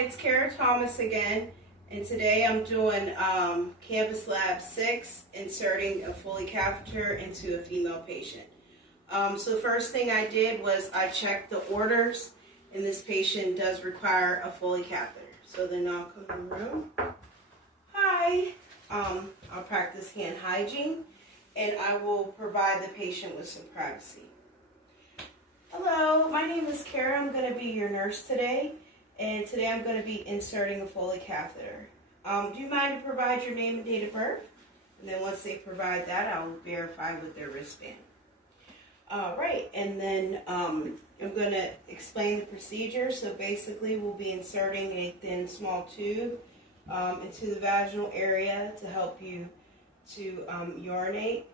it's Kara Thomas again, and today I'm doing Campus Lab 6, inserting a Foley catheter into a female patient. So the first thing I did was I checked the orders, and this patient does require a Foley catheter. So then I'll come in the room. Hi. I'll practice hand hygiene, and I will provide the patient with some privacy. Hello, my name is Kara. I'm going to be your nurse today, and today I'm going to be inserting a Foley catheter. Do you mind to provide your name and date of birth? And then once they provide that, I'll verify with their wristband. All right, and then I'm going to explain the procedure. So basically, we'll be inserting a thin, small tube into the vaginal area to help you to urinate.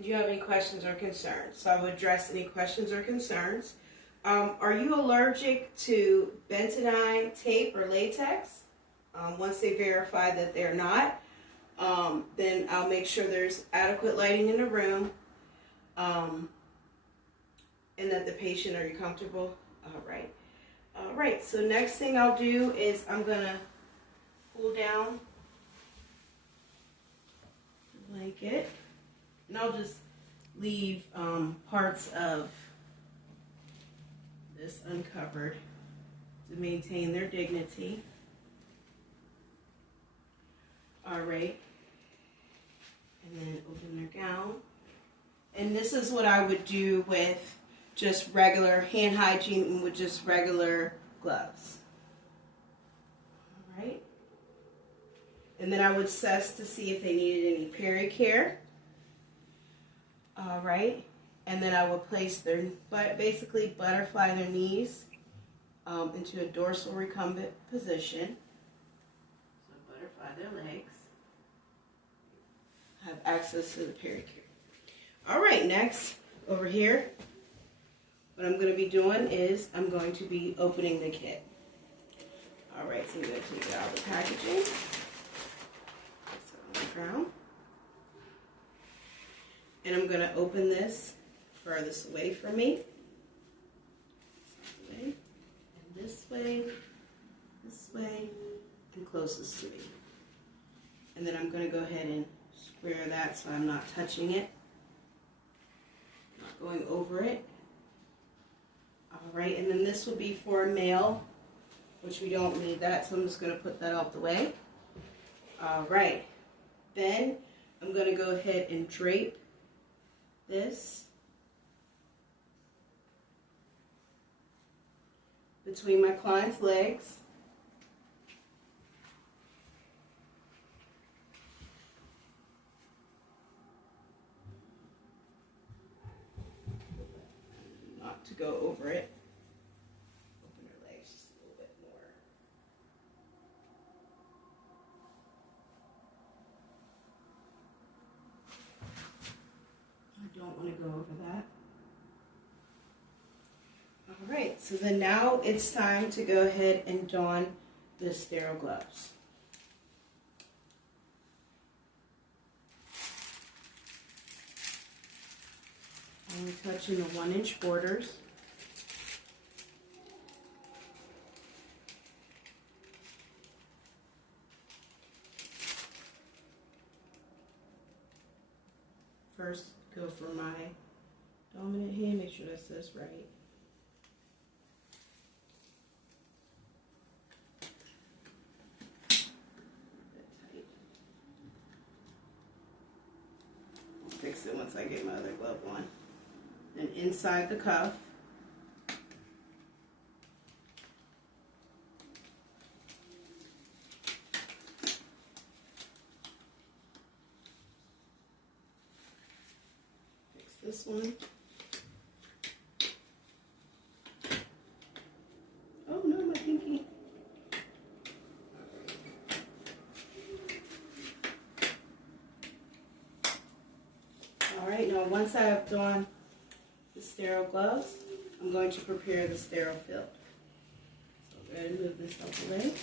Do you have any questions or concerns? So I will address any questions or concerns. Are you allergic to bentonite, tape, or latex? Once they verify that they're not, then I'll make sure there's adequate lighting in the room, and that the patient, are you comfortable? All right. All right, so next thing I'll do is I'm going to pull down the blanket. And I'll just leave parts of this uncovered to maintain their dignity. All right. And then open their gown. And this is what I would do with just regular hand hygiene and with just regular gloves. All right. And then I would assess to see if they needed any peri-care. All right, and then I will place their, basically butterfly their knees into a dorsal recumbent position. So butterfly their legs. Have access to the peri-care. All right, next, over here, what I'm going to be doing is I'm going to be opening the kit. All right, so I'm going to take it out of the packaging. Place it on the ground. And I'm going to open this furthest away from me. And this way, and closest to me. And then I'm going to go ahead and square that so I'm not touching it, not going over it. All right, and then this will be for a male, which we don't need that, so I'm just going to put that out the way. All right, then I'm going to go ahead and drape this between my client's legs. Not to go over it. Open her legs just a little bit more. I don't want to go over that. All right, so then now it's time to go ahead and don the sterile gloves. I'm touching the 1-inch borders. First, go for my dominant hand, make sure that says right. I'll fix it once I get my other glove on. Then inside the cuff, fix this one. Oh no, my pinky. All right, now once I have done the sterile gloves, I'm going to prepare the sterile fill. So I'm going to move this out the way.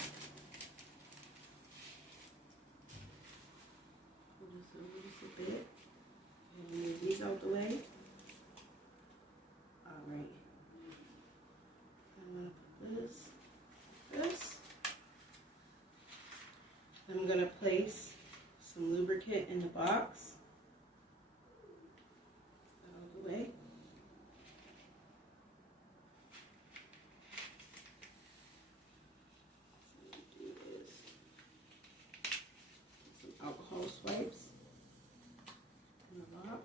Pull this over just a bit. And move these out the way. Alright. I'm going to put this going to place some lubricant in the box. Out of the way. Alcohol swipes in the box.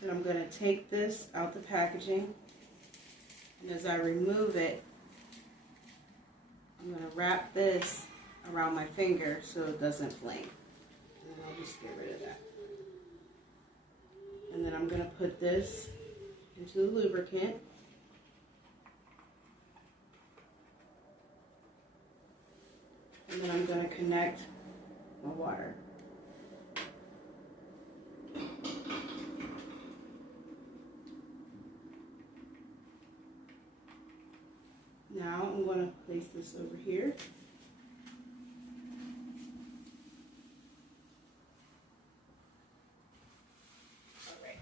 Then I'm going to take this out the packaging, and as I remove it, I'm going to wrap this around my finger so it doesn't flame. And then I'll just get rid of that. And then I'm going to put this into the lubricant. And then I'm going to connect my water. Now I'm going to place this over here. All right.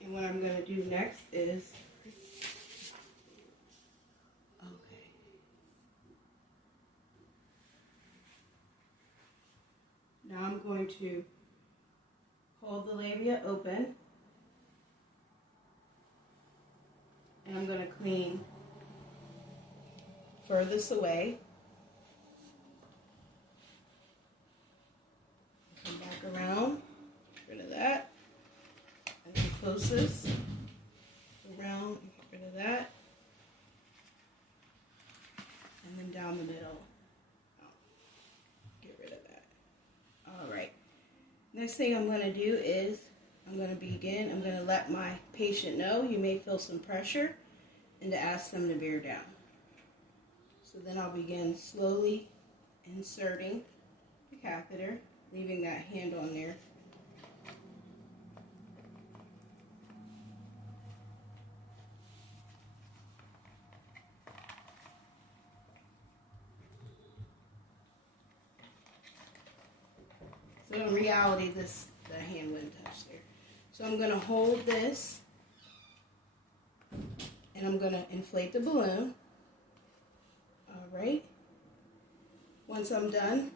And what I'm going to do next is, now I'm going to hold the labia open, and I'm going to clean furthest away. Come back around, get rid of that, and then closest, around, get rid of that, and then down the middle. Alright, next thing I'm going to do is I'm going to let my patient know you may feel some pressure and to ask them to bear down. So then I'll begin slowly inserting the catheter, leaving that hand on there. So in reality, the hand wouldn't touch there. So I'm going to hold this, and I'm going to inflate the balloon. All right. Once I'm done,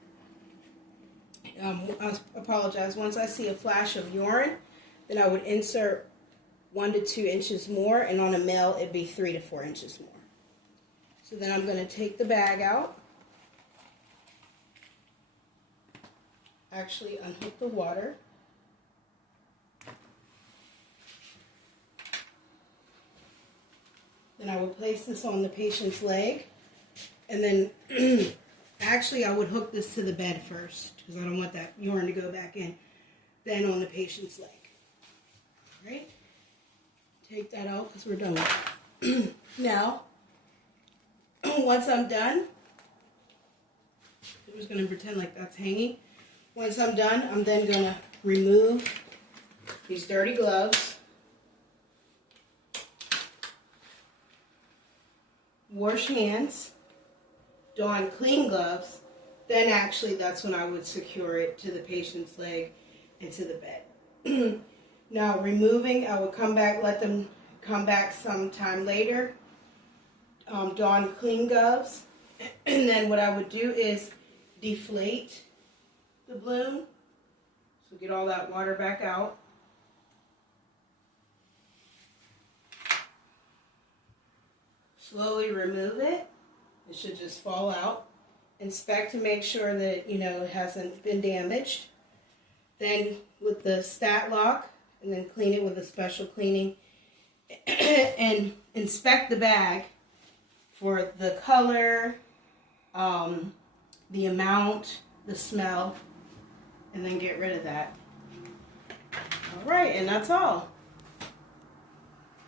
I apologize. Once I see a flash of urine, then I would insert 1 to 2 inches more, and on a male, it'd be 3 to 4 inches more. So then I'm going to take the bag out. Actually unhook the water. Then I would place this on the patient's leg, and then actually I would hook this to the bed first because I don't want that urine to go back in, then on the patient's leg. All right, take that out because we're done with it. Now, once I'm done, I'm just going to pretend like that's hanging. Once I'm done, I'm then going to remove these dirty gloves, wash hands, don clean gloves, then actually that's when I would secure it to the patient's leg and to the bed. Now removing, I would come back, let them come back sometime later, don clean gloves, and then what I would do is deflate the balloon, so get all that water back out. Slowly remove it. It should just fall out. Inspect to make sure that it hasn't been damaged. Then with the stat lock, and then clean it with a special cleaning, and inspect the bag for the color, the amount, the smell, and then get rid of that. All right, and that's all.